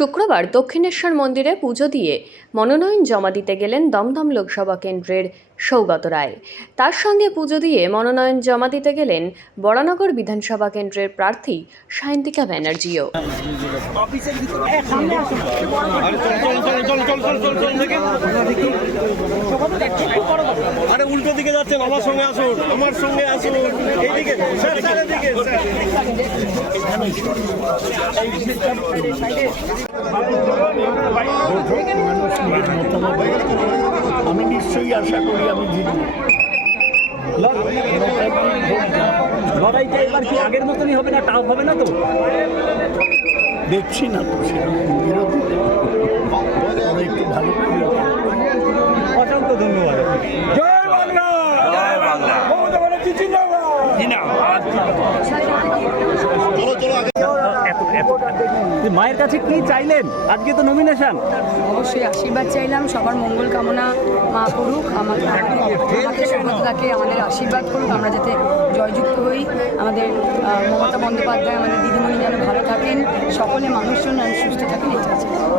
শুক্রবার দক্ষিণেশ্বর মন্দিরে পুজো দিয়ে মনোনয়ন জমা দিতে গেলেন দমদম লোকসভা কেন্দ্রের সৌগত রায়। তার সঙ্গে পুজো দিয়ে মনোনয়ন জমা দিতে গেলেন বরানগর বিধানসভা কেন্দ্রের প্রার্থী সায়ন্তিকা ব্যানার্জিও। আরে উল্টো দিকে যাচ্ছেন, আমার সঙ্গে আসুন, আমার সঙ্গে আসুন, এইদিকে স্যার, স্যার এদিকে স্যার। আমি নিশ্চয়ই আশা করি আমি জিতব। লড়াইটা এবার কি আগের মতনই হবে না, টাফ হবে না তো? দেখছি না তো সেরকম বিরোধী একটু ভালো করে। অসংখ্য ধন্যবাদ। জয় বাংলা, জয় বাংলা, মমতা ব্যানার্জি জিন্দাবাদ। মায়ের কাছে কি চাইলেন? আজকে তো নমিনেশন। অবশ্যই আশীর্বাদ চাইলাম, সবার মঙ্গল কামনা মা করুক, আমাদের সৌগতদাকে আমাদের আশীর্বাদ করুক, আমরা যাতে জয়যুক্ত হই। আমাদের মমতা বন্দ্যোপাধ্যায়, আমাদের দিদিমণি যেন ভালো থাকেন, সকলে মানুষজন সুস্থ থাকেন, এটা আছে।